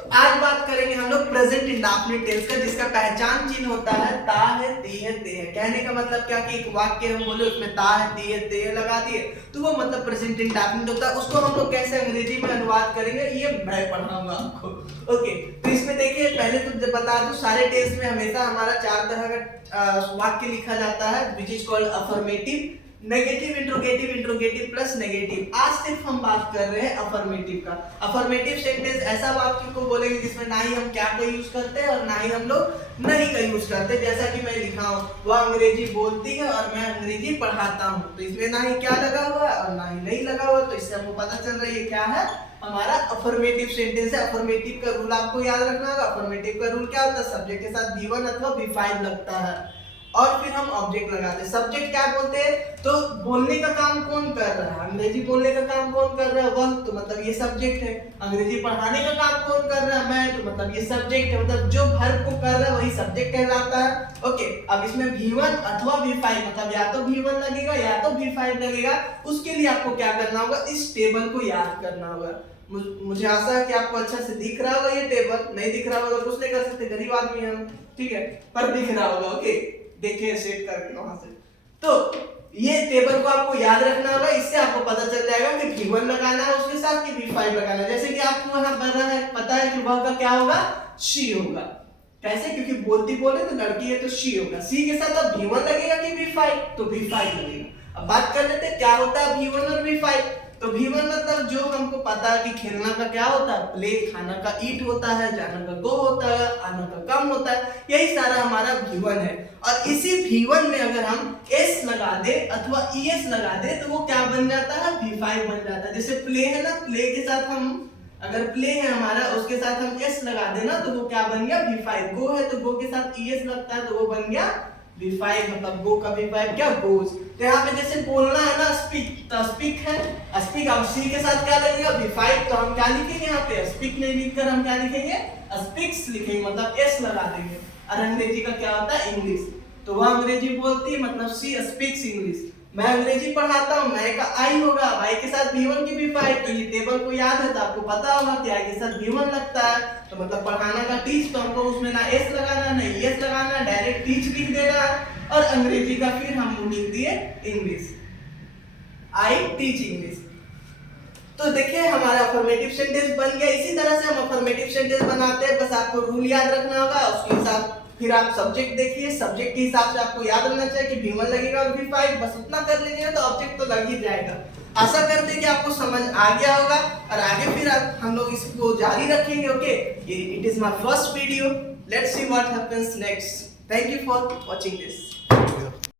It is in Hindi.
तो आज बात करेंगे हम लोग प्रेजेंट इंडेफिनिट टेंस का, जिसका पहचान चिन्ह होता है ता है, ती है, ते है। कहने का मतलब क्या कि एक वाक्य हम बोले उसमें ता है, ती है, ते है लगा दिए तो वो मतलब प्रेजेंट इंडेफिनिट होता है। उसको हम लोग कैसे अंग्रेजी में अनुवाद करेंगे ये मैं पढ़ाऊंगा आपको। ओके, तो इसमें देखिए पहले तो बता दूं सारे टेंस में हमेशा हमारा 4 तरह का वाक्य लिखा जाता है, which is called affirmative, negative, interrogative, interrogative plus negative. आज सिर्फ हम बात कर रहे हैं अफर्मेटिव का। अफर्मेटिव सेंटेंस ऐसा वाक्य को बोलेंगे जिसमें ना ही हम क्या का यूज करते हैं और ना ही हम लोग नहीं का यूज करते। जैसा कि मैं लिखा हूं, वह अंग्रेजी बोलती है और मैं अंग्रेजी पढ़ाता हूं, तो इसमें ना ही क्या लगा हुआ है और ना ही नहीं लगा हुआ, तो इससे हमको पता चल रहा है ये क्या है, हमारा अफर्मेटिव सेंटेंस है। अफर्मेटिव का रूल आपको याद रखना होगा। अफर्मेटिव का रूल क्या होता है, सब्जेक्ट के साथ V1 अथवा V5 लगता है और फिर हम ऑब्जेक्ट लगाते हैं। सब्जेक्ट क्या बोलते हैं, तो बोलने का काम कौन कर रहा है, अंग्रेजी बोलने का काम कौन कर रहा है, वह, तो मतलब ये सब्जेक्ट है। अंग्रेजी पढ़ाने का काम कौन कर रहा है, मैं, तो मतलब ये सब्जेक्ट है। मतलब जो वर्ब को कर रहा है वही सब्जेक्ट कहलाता है। ओके, अब इसमें V1 अथवा V5 मतलब या तो V1 लगेगा या तो V5 लगेगा। उसके लिए आपको क्या करना होगा, इस टेबल को याद करना होगा। मुझे आशा है कि आपको अच्छा से दिख रहा होगा ये टेबल। नहीं दिख रहा होगा तो कुछ नहीं कर सकते, गरीब आदमी हम, ठीक है, पर दिख रहा होगा। ओके, देखिए सेट करके वहां से, तो ये टेबल को आपको याद रखना होगा। इससे आपको पता चल जाएगा कि V1 लगाना है उसके साथ कि V5 लगाना है। जैसे कि आपको वहां पता है कि वह का क्या होगा, शी होगा। कैसे, क्योंकि बोलती बोले तो लड़की है तो शी होगा। सी के साथ अब V1 लगेगा कि V5, तो V5 लगेगा। अब बात कर लेते हैं क्या होता है V1 और V5। तो V1 मतलब जो हमको पता है कि खेलना का क्या होता है, प्ले, खाना का ईट होता है, जाना का गो होता है, आना का कम होता है, यही सारा हमारा V1 है। और इसी V1 में अगर हम S लगा दे अथवा ES लगा दे तो वो क्या बन जाता है, V5 बन जाता है। जैसे प्ले है ना, प्ले के साथ हम, अगर प्ले है हमारा उसके साथ हम S लगा देना तो वो क्या बन गया, V5। गो है तो गो के साथ ES लगता है तो वो बन गया V5, मतलब गो का V5 क्या, गोज। तो यहाँ पे जैसे बोलना है ना, स्पीक, तो स्पीक है, स्पीक। अब सी के साथ क्या लगेगा, V5, तो हम क्या लिखेंगे यहाँ पे, स्पीक नहीं लिखकर हम क्या लिखेंगे, स्पीक्स लिखेंगे, मतलब S लगा देंगे। और अंग्रेजी का क्या होता है, इंग्लिश, तो वह अंग्रेजी बोलती है मतलब सी स्पीक्स इंग्लिश। मैं अंग्रेजी पढ़ाता हूँ, मैं का आई होगा, आई के साथ V1 की V5, तो ये टेबल को याद है तो आपको पता होगा कि आई के साथ V1 लगता है, तो मतलब पढ़ाना का टीच, तो हमको उसमें ना S लगाना ना ES लगाना, डायरेक्ट टीच लिख देना। और अंग्रेजी का फिर हम लिख दिए इंग्लिश, आई टीच इंग्लिश। तो देखिए हमारा अफर्मेटिव सेंटेंस बन गया। इसी तरह से हम अफर्मेटिव सेंटेंस बनाते हैं, बस आपको रूल याद रखना होगा। उसके हिसाब फिर आप सब्जेक्ट देखिए, सब्जेक्ट के हिसाब से आपको याद रहना चाहिए कि V1 लगेगा और V5, बस उतना कर लीजिएगा तो ऑब्जेक्ट तो लग ही जाएगा। आशा करते हैं कि आपको समझ आ गया होगा और आगे फिर हम लोग इसको जारी रखेंगे। Okay, it is my first video, let's see what happens next. Thank you for watching this.